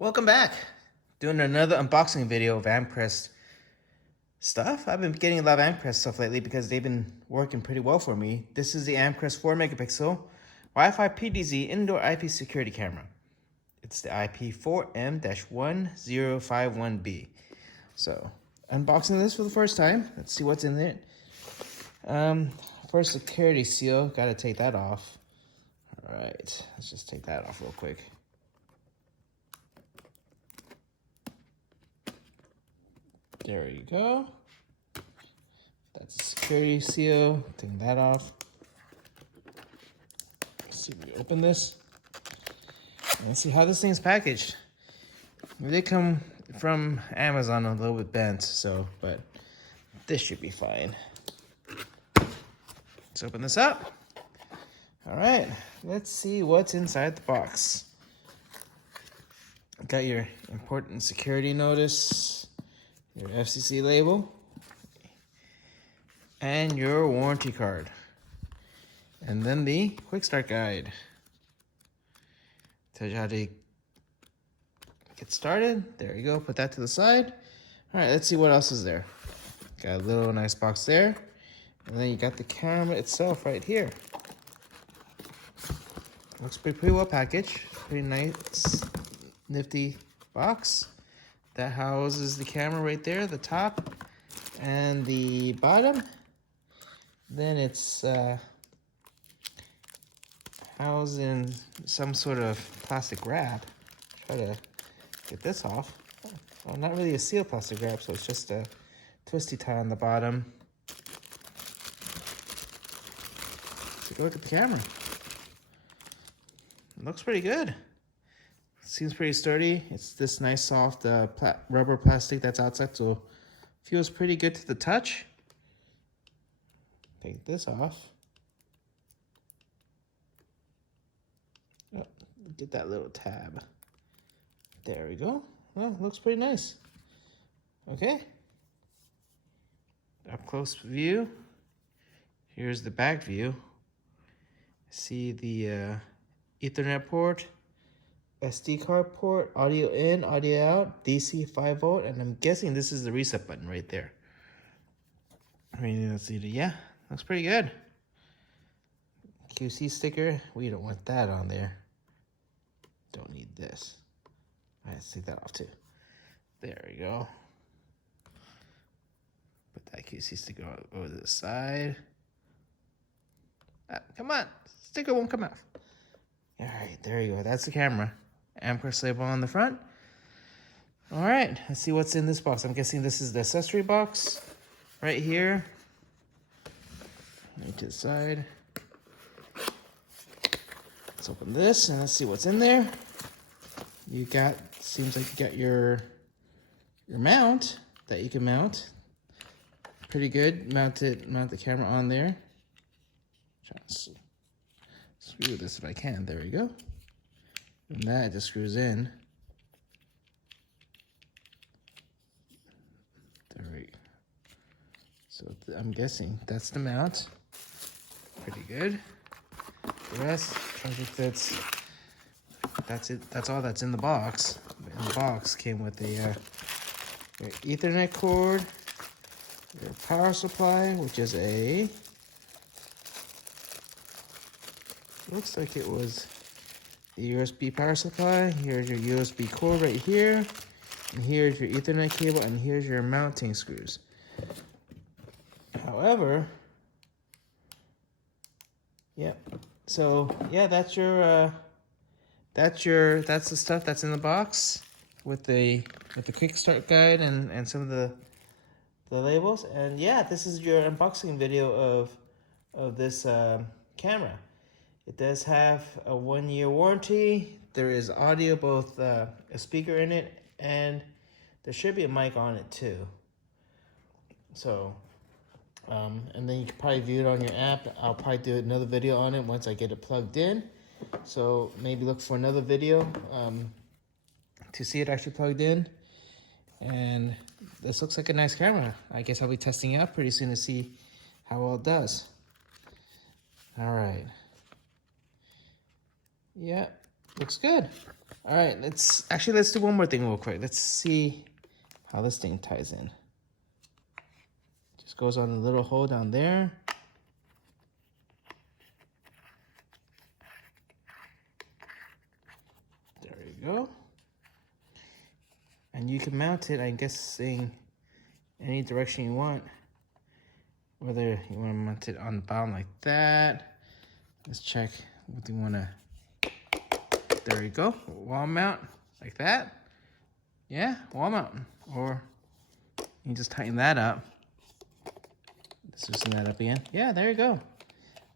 Welcome back. Doing another unboxing video of Amcrest stuff. I've been getting a lot of Amcrest stuff lately because they've been working pretty well for me. This is the Amcrest 4 megapixel Wi-Fi PTZ indoor IP security camera. It's the IP4M-1051B. So, unboxing this for the first time. Let's see what's in it. First, security seal. Gotta take that off. All right, let's just take that off real quick. There you go. That's a security seal. Take that off. Let's see if we open this. Let's see how this thing's packaged. They come from Amazon a little bit bent, but this should be fine. Let's open this up. All right, let's see what's inside the box. Got your important security notice, your FCC label, and your warranty card. And then the quick start guide. Tells you how to get started. There you go, put that to the side. All right, let's see what else is there. Got a little nice box there. And then you got the camera itself right here. Looks pretty well packaged. Pretty nice, nifty box. That houses the camera right there, the top and the bottom. Then it's housed in some sort of plastic wrap. Try to get this off. Well, not really a seal plastic wrap, so it's just a twisty tie on the bottom. Take a look at the camera. It looks pretty good. Seems pretty sturdy. It's this nice soft rubber plastic that's outside, so feels pretty good to the touch. Take this off. Oh, get that little tab. There we go. Well, looks pretty nice. Okay. Up close view. Here's the back view. See the Ethernet port, SD card port, audio in, audio out, DC 5 volt, and I'm guessing this is the reset button right there. I mean, let's see. Yeah, looks pretty good. QC sticker, we don't want that on there. Don't need this. All right, let's take that off too. There we go. Put that QC sticker over to the side. Come on, sticker won't come off. All right, there you go. That's the camera. Amcrest label on the front. All right, let's see what's in this box. I'm guessing this is the accessory box right here. Right to the side. Let's open this and let's see what's in there. You got, seems like you got your mount that you can mount. Pretty good. Mount the camera on there. Try to screw this if I can. There we go. And that just screws in. There we go. So I'm guessing that's the mount. Pretty good. The rest, I think that's it. That's all that's in the box. In the box came with a your Ethernet cord, your power supply, which is looks like it was the USB power supply. Here's your USB cord right here. And here's your Ethernet cable, and here's your mounting screws. However, yeah. So yeah, that's the stuff that's in the box with the quick start guide and some of the labels. And yeah, this is your unboxing video of this camera. It does have a 1-year warranty. There is audio, both a speaker in it, and there should be a mic on it too. So, and then you can probably view it on your app. I'll probably do another video on it once I get it plugged in. So maybe look for another video to see it actually plugged in. And this looks like a nice camera. I guess I'll be testing it out pretty soon to see how well it does. All right. Yeah, looks good. All right, let's do one more thing real quick. Let's see how this thing ties in. Just goes on the little hole down there. There you go. And you can mount it, I guess, in any direction you want. Whether you want to mount it on the bottom like that. Let's check what you want to. There you go. Wall mount like that. Yeah, wall mount. Or you just tighten that up. Let's loosen that up again. Yeah, there you go.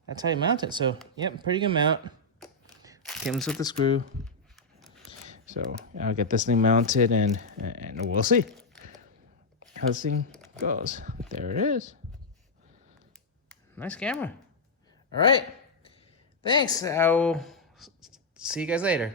That's how you mount it. So, yep, pretty good mount. Comes with the screw. So I'll get this thing mounted and we'll see how this thing goes. There it is. Nice camera. All right. Thanks. I'll see you guys later.